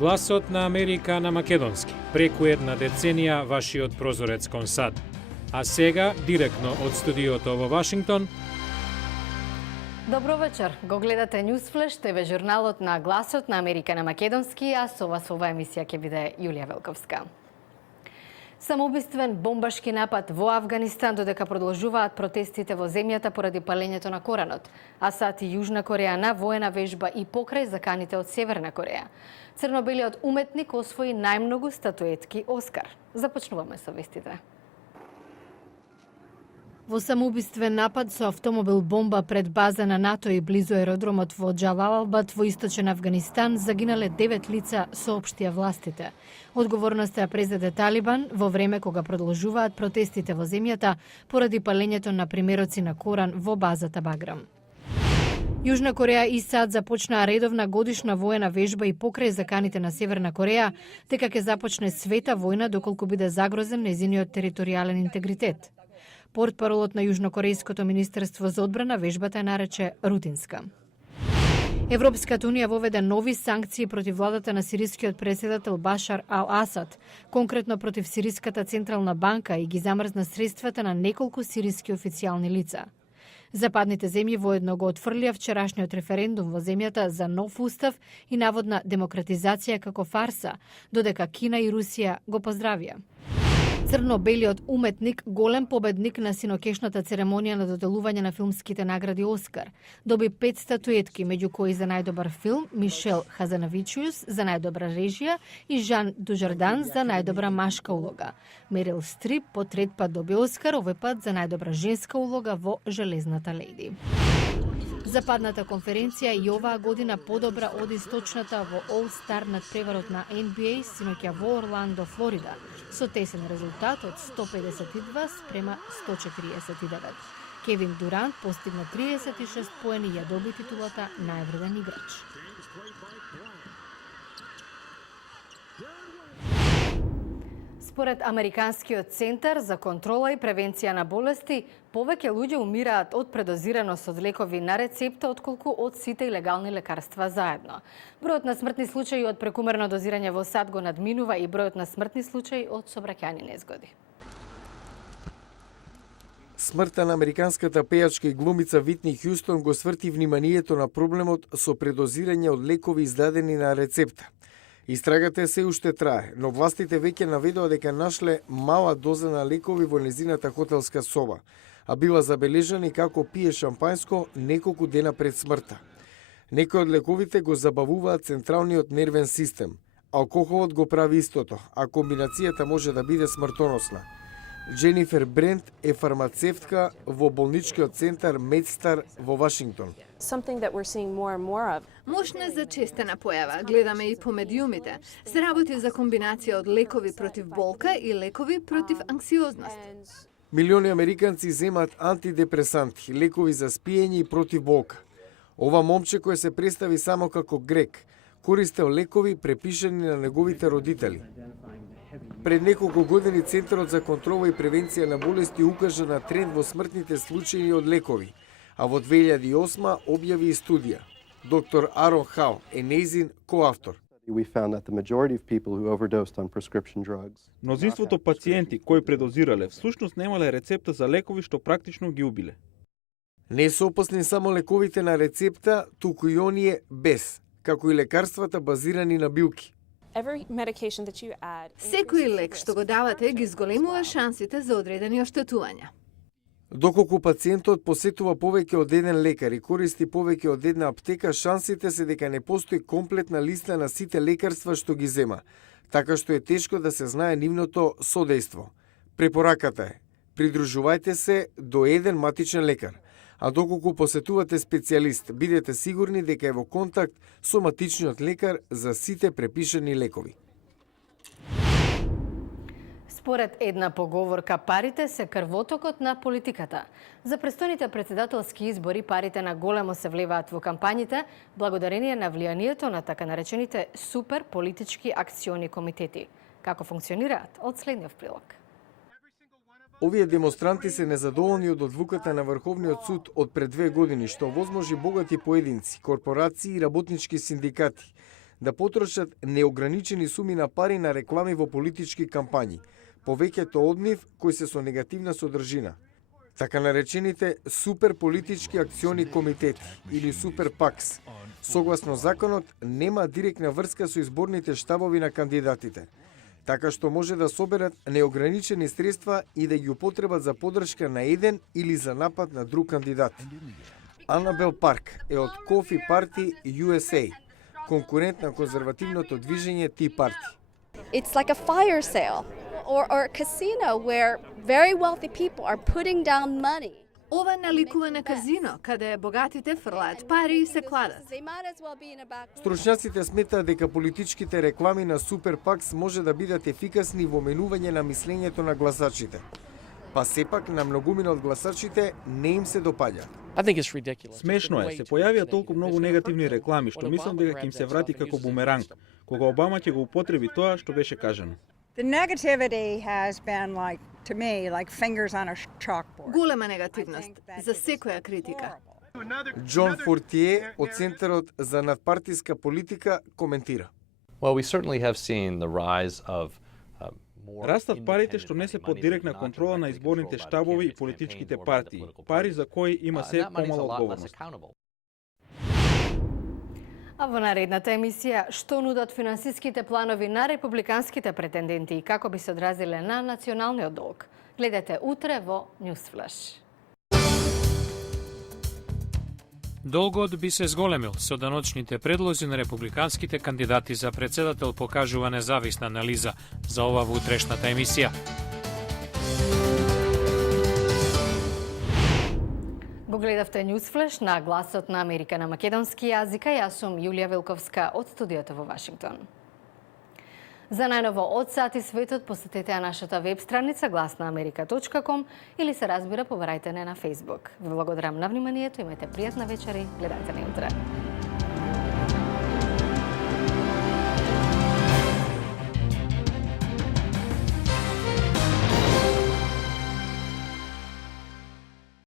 Гласот на Америка на македонски. Преку една деценија вашиот прозорец кон САД. А сега, директно од студиото во Вашингтон. Добро вечер. Го гледате Newsflash, ТВ журналот на Гласот на Америка на македонски, а со вас ова емисија ќе биде Јулија Велковска. Самоубиствен бомбашки напад во Авганистан додека продолжуваат протестите во земјата поради палењето на Коранот, а САД и Јужна Кореја на воена вежба и покрај заканите од Северна Кореја. Црнобелиот уметник освои најмногу статуетки Оскар. Започнуваме со вестите. Во самоубиствен напад со автомобил бомба пред база на НАТО и близу аеродромот во Џалалабад во источен Авганистан загинале 9 лица, соопштија властите. Одговорноста ја презеде Талибан во време кога продолжуваат протестите во земјата поради палењето на примероци на Коран во базата Баграм. Јужна Кореја и САД започнаа редовна годишна воена вежба и покрај заканите на Северна Кореја, дека ќе започне света војна доколку биде загрозен нејзиниот територијален интегритет. Портпаролот на Јужнокорејското министерство за одбрана вежбата ја нарече рутинска. Европската унија воведе нови санкции против владата на сирискиот претседател Башар ал-Асад, конкретно против Сириската централна банка и ги замрзна средствата на неколку сириски официјални лица. Западните земји воедно го отфрлија вчерашниот референдум во земјата за нов устав и наводна демократизација како фарса, додека Кина и Русија го поздравија. Црно-белиот уметник, голем победник на синокешната церемонија на доделување на филмските награди Оскар, доби 5 статуетки, меѓу кои за најдобар филм Мишел Хазанавичиус за најдобра режија и Жан Дужардан за најдобра машка улога. Мерил Стрип по трет пат доби Оскар, овој пат за најдобра женска улога во Железната леди. Западната конференција и оваа година подобра од источната во All-Star надпреварот на NBA синоќа во Орландо, Флорида, со тесен резултат од 152 спрема 149. Кевин Дурант постигна 36 поени и ја доби титулата највреден играч. Според Американскиот центар за контрола и превенција на болести, повеќе луѓе умираат од предозираност од лекови на рецепта отколку од сите илегални лекарства заедно. Бројот на смртни случаи од прекумерно дозирање во САД го надминува и бројот на смртни случаи од сообраќајни незгоди. Смртта на американската пејачка и глумица Витни Хјустон го сврти вниманието на проблемот со предозирање од лекови издадени на рецепта. Истрагата се уште трае, но властите веќе наведоа дека нашле мала доза на лекови во незината хотелска соба, а била забележани како пие шампањско неколку дена пред смртта. Некои од лековите го забавуваат централниот нервен систем. Алкохолот го прави истото, а комбинацијата може да биде смртоносна. Дженифер Брент е фармацевтка во болничкиот центар Медстар во Вашингтон. Мошна за честена појава, гледаме и по медиумите. Се работи за комбинација од лекови против болка и лекови против анксиозност. Милиони американци земат антидепресанти, лекови за спиење и против болка. Ова момче кој се представи само како грек, користел лекови препишани на неговите родители. Пред неколку години Центарот за контрола и превенција на болести укажа на тренд во смртните случаи од лекови, а во 2008 објави и студија. Доктор Арон Хау е нејзин коавтор. Мнозинството пациенти кои предозирале всушност немале рецепта за лекови што практично ги убиле. Не се опасни само лековите на рецепта, туку и оние без, како и лекарствата базирани на билки. Секој лек што го давате ги зголемува шансите за одредени оштетувања. Доколку пациентот посетува повеќе од еден лекар и користи повеќе од една аптека, шансите се дека не постои комплетна листа на сите лекарства што ги зема, така што е тешко да се знае нивното содејство. Препораката е: придружувајте се до еден матичен лекар, а доколку посетувате специјалист, бидете сигурни дека е во контакт со матичниот лекар за сите препишани лекови. Според една поговорка, парите се крвотокот на политиката. За престојните претседателски избори парите на големо се влеваат во кампањите, благодарение на влијанието на така наречените супер политички акциони комитети. Како функционираат? Од следниот прилог. Овие демонстранти се незадоволни од одлуката на Врховниот суд од пред 2 години, што возможи богати поединци, корпорации и работнички синдикати да потрошат неограничени суми на пари на реклами во политички кампањи, повеќето од нив кои се со негативна содржина. Така наречените суперполитички акциони комитети или супер пакс, согласно законот, нема директна врска со изборните штабови на кандидатите, така што може да соберат неограничени средства и да ги употребат за поддршка на еден или за напад на друг кандидат. Анабел Парк е од Coffee Party USA, конкурент на конзервативното движење Tea Party. It's like a fire sale or a casino where very wealthy people are putting down money. Ова наликува на казино, каде богатите фрлаат пари и се кладат. They might as well be in a back. Стручњаците сметаат дека политичките реклами на Супер Пакс може да бидат ефикасни во менување на мислењето на гласачите. Па сепак на многумина од гласачите не им се допаѓа. Смешно е, се појавија толку многу негативни реклами, што мислам дека ќе им се врати како бумеранг, кога Обама ќе го употреби тоа што беше кажано. The negativity has been like, to me, like fingers on a chalkboard. Голема негативност за секоја критика. Џон Фортие од Центарот за надпартиска политика коментира. Well, we certainly have seen the rise of Растат парите што не се под директна контрола на изборните штабови и политичките партии, пари за кои има се помала одговорност. А во наредната емисија, што нудат финансиските планови на републиканските претенденти и како би се одразиле на националниот долг? Гледате утре во Newsflash. Долгот би се зголемил со даночните предлози на републиканските кандидати за председател, покажува независна анализа за ова во утрешната емисија. Го гледавте Newsflash на Гласот на Америка на македонски јазик, а јас сум Јулија Вилковска од студиото во Вашингтон. За најново од сат и светот посетете нашата веб страница glasnaamerika.com или се разбира, побарајте не на Facebook. Ви благодарам на вниманието, имајте пријатна вечер и гледајте не утре.